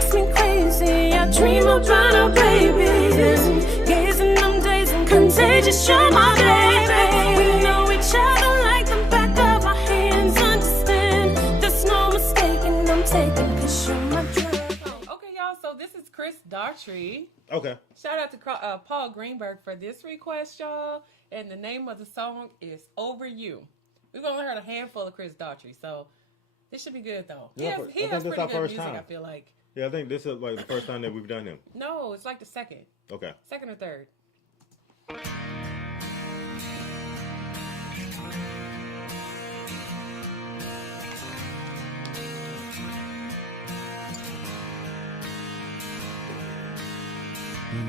makes me crazy. I dream about our babies, gazing them days and contagious. You're my baby. We know each other like the back of our hands. Understand, there's no mistaking. I'm taking 'cause you're my dream. Okay, y'all. So this is Chris Daughtry. Okay. Shout out to Paul Greenberg for this request, y'all. And the name of the song is Over You. We've only heard a handful of Chris Daughtry, so this should be good, though. Yeah, he has pretty good music, I feel like. Yeah, I think this is like the first time that we've done him. No, it's like the second. Okay. Second or third.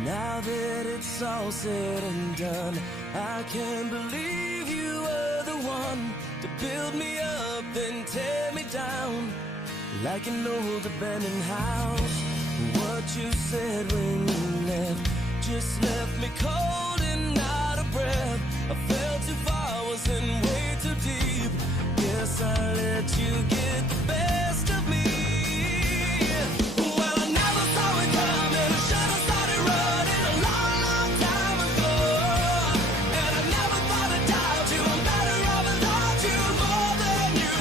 Now that it's all said and done, I can't believe you were the one to build me up then tear me down like an old abandoned house. What you said when you left just left me cold and out of breath. I fell too far, was in way too deep. Guess I let you get the best of me. Well, I never saw it coming. I should have started running a long, long time ago. And I never thought I'd doubt you. I'm better off without you. More than you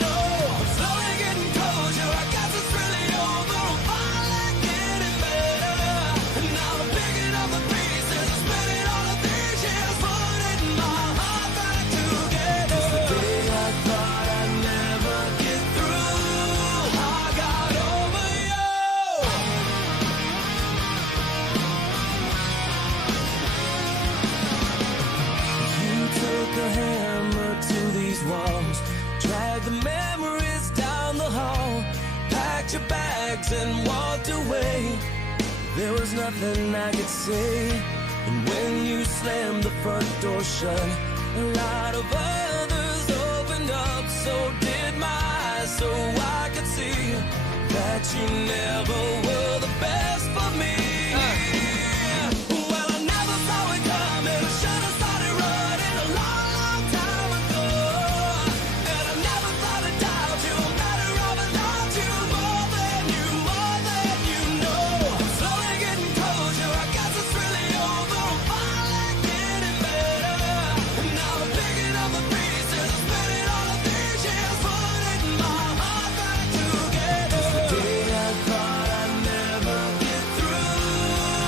know. I'm slowly getting closure. I guess it's really over. I'm finally getting better. And now I'm picking up the pieces. I'm spending all of these years putting my heart back together. It's the day I thought I'd never get through. I got over you. You took a hammer to these walls, dragged the memories down the hall, packed your bags and walked away. There was nothing I could say. And when you slammed the front door shut, a lot of others opened up. So did my eyes, so I could see that you never were the best for me. Well, I never saw it coming. I should have started running a long, long time ago. And I never thought I'd doubt you. I'm better off without you. More than you know. I'm slowly getting closure. I guess it's really over. I'm finally getting better. And now I'm picking up the pieces. I'm spending all of these years putting my heart back together. It's the day I thought I'd never get through.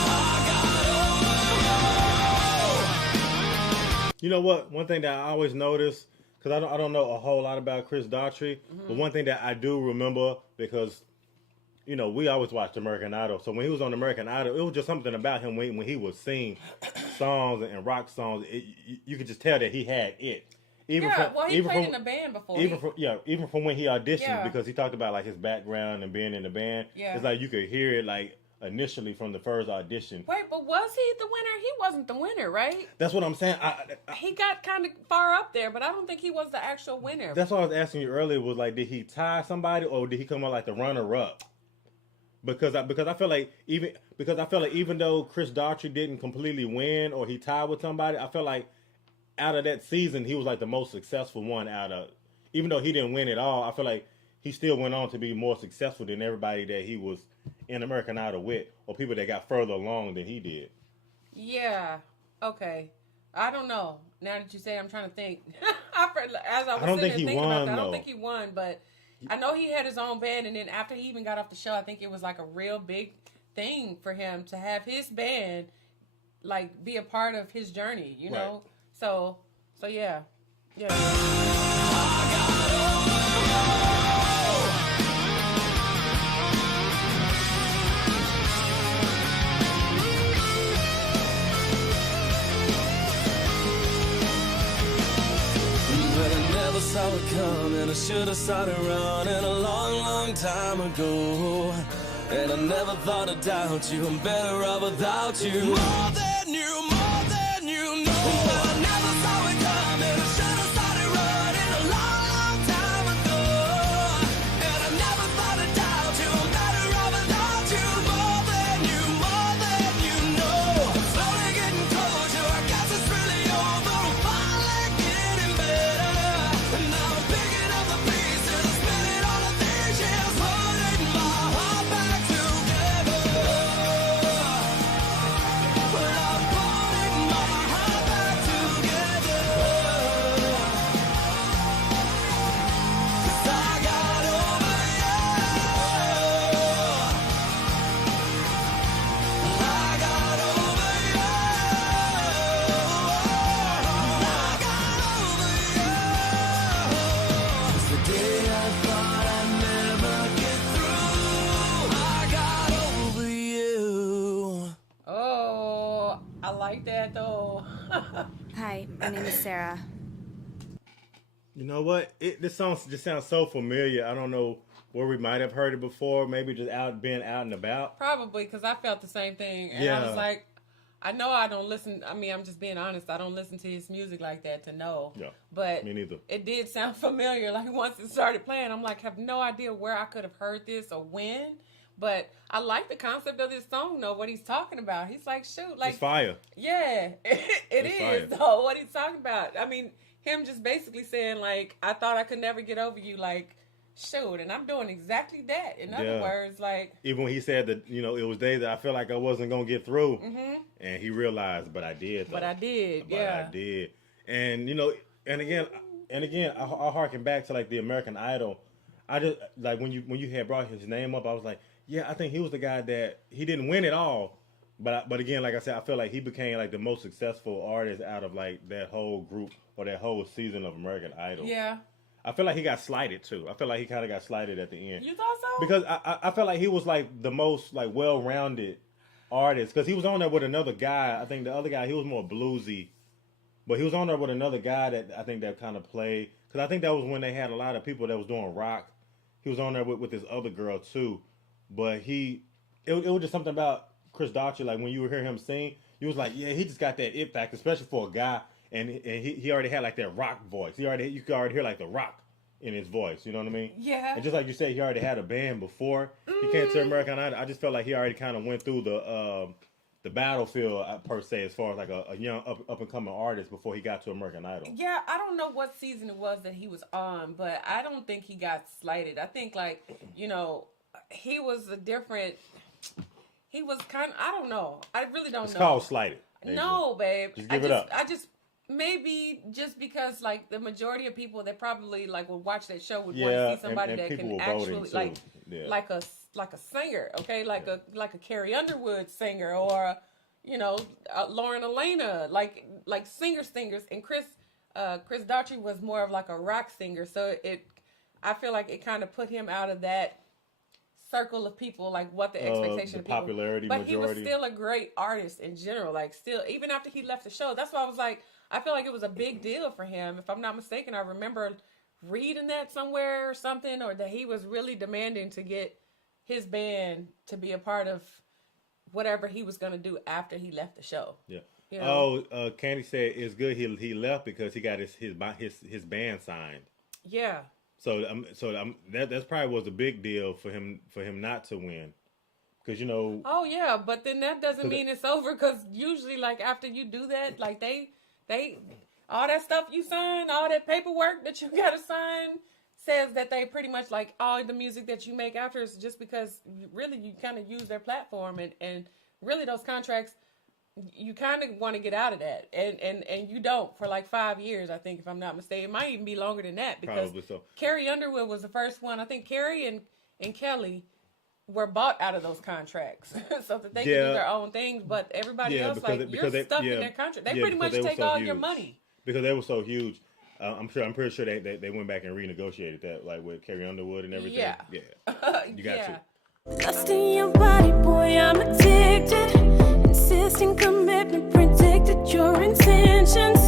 I got over you. You know what? One thing that I always notice, because I don't know a whole lot about Chris Daughtry, but one thing that I do remember, because, you know, we always watched American Idol. So when he was on American Idol, it was just something about him when he would sing songs and rock songs. You could just tell that he had it. He played in a band before. Even from when he auditioned, Yeah. because he talked about like his background and being in the band. Yeah. It's like you could hear it like initially from the first audition. Wait, but was he the winner? He wasn't the winner, right? That's what I'm saying. He got kind of far up there, but I don't think he was the actual winner. That's what I was asking you earlier. Was like, did he tie somebody or did he come out like the runner up? Because I feel like even though Chris Daughtry didn't completely win or he tied with somebody, I feel like out of that season he was like the most successful one out of. Even though he didn't win it all, I feel like he still went on to be more successful than everybody that he was in American Idol with, or people that got further along than he did. Yeah. Okay. I don't know. Now that you say, I'm trying to think. As I was I don't sitting think he there thinking won, about that, I though. don't think he won, but I know he had his own band, and then after he even got off the show, I think it was like a real big thing for him to have his band like be a part of his journey, you know? So yeah. Saw it coming, I should have started running a long, long time ago. And I never thought I'd doubt you. I'm better off without you. More than you know. Well, I never saw it coming, I should have started running a long, long time ago. And I never thought I'd doubt you. I'm better off without you. More than you know. I'm slowly getting closure. I guess it's really over. I'm finally getting better. And now I'm picking up the pieces. I'm spending all of these years putting my heart like that though. Hi, my name is Sarah. You know what? This song just sounds so familiar. I don't know where we might have heard it before. Maybe just being out and about. Probably because I felt the same thing. And I was like, I know I don't listen. I mean, I'm just being honest. I don't listen to his music like that to know. Yeah. But me neither. It did sound familiar. Like once it started playing, I'm like, have no idea where I could have heard this or when. But I like the concept of this song, though, what he's talking about. He's like, shoot, like... It's fire. Yeah, it is, though, what he's talking about. I mean, him just basically saying, like, I thought I could never get over you, like, shoot, and I'm doing exactly that. In other words, like... Even when he said that, you know, it was days that I felt like I wasn't going to get through, and he realized, but I did, though. But I did, I did. And, you know, and again, I harken back to, like, the American Idol. I just, like, when you had brought his name up, I was like, yeah, I think he was the guy that he didn't win it all, but again, like I said, I feel like he became like the most successful artist out of like that whole group or that whole season of American Idol. Yeah. I feel like he got slighted too. I feel like he kind of got slighted at the end. You thought so? Because I felt like he was like the most like well-rounded artist because he was on there with another guy. I think the other guy, he was more bluesy, but he was on there with another guy that I think that kind of played. Because I think that was when they had a lot of people that was doing rock. He was on there with this other girl too. But it was just something about Chris Daughtry, like when you hear him sing, you was like, yeah, he just got that it factor, especially for a guy, and he already had like that rock voice. You could already hear like the rock in his voice, you know what I mean? Yeah. And just like you said, he already had a band before he came to American Idol. I just felt like he already kind of went through the battlefield per se, as far as like a young up and coming artist before he got to American Idol. Yeah, I don't know what season it was that he was on, but I don't think he got slighted. I think like, you know, he was kind of, I don't know. I really don't know. It's called slighted. No, babe. Just give it up. Maybe just because like the majority of people that probably like would watch that show would want to see somebody that can actually like a singer, okay? Like a Carrie Underwood singer or, you know, Lauren Elena, like singers. And Chris Daughtry was more of like a rock singer. So I feel like it kind of put him out of that circle of people, like what the expectation of people. Popularity, but majority. He was still a great artist in general. Like still, even after he left the show, that's why I was like, I feel like it was a big deal for him. If I'm not mistaken, I remember reading that somewhere or something, or that he was really demanding to get his band to be a part of whatever he was going to do after he left the show. Yeah. You know? Candy said it's good he left because he got his band signed. Yeah. So that's probably was a big deal for him not to win, because you know. Oh yeah, but then that doesn't mean it's over, because usually like after you do that, like they all that stuff you sign, all that paperwork that you gotta sign says that they pretty much like all the music that you make after is just because you kind of use their platform, and really those contracts. You kind of want to get out of that, and you don't for like 5 years, I think, if I'm not mistaken. It might even be longer than that, because Carrie Underwood was the first one. I think Carrie and Kelly were bought out of those contracts so that they could do their own things. But everybody else, you're stuck in their contract. They pretty much take all your money because they were so huge. I'm pretty sure they went back and renegotiated that, like with Carrie Underwood and everything. Yeah, you got to. Lust in your body, boy, I'm addicted. Insisting commitment, predicted your intentions.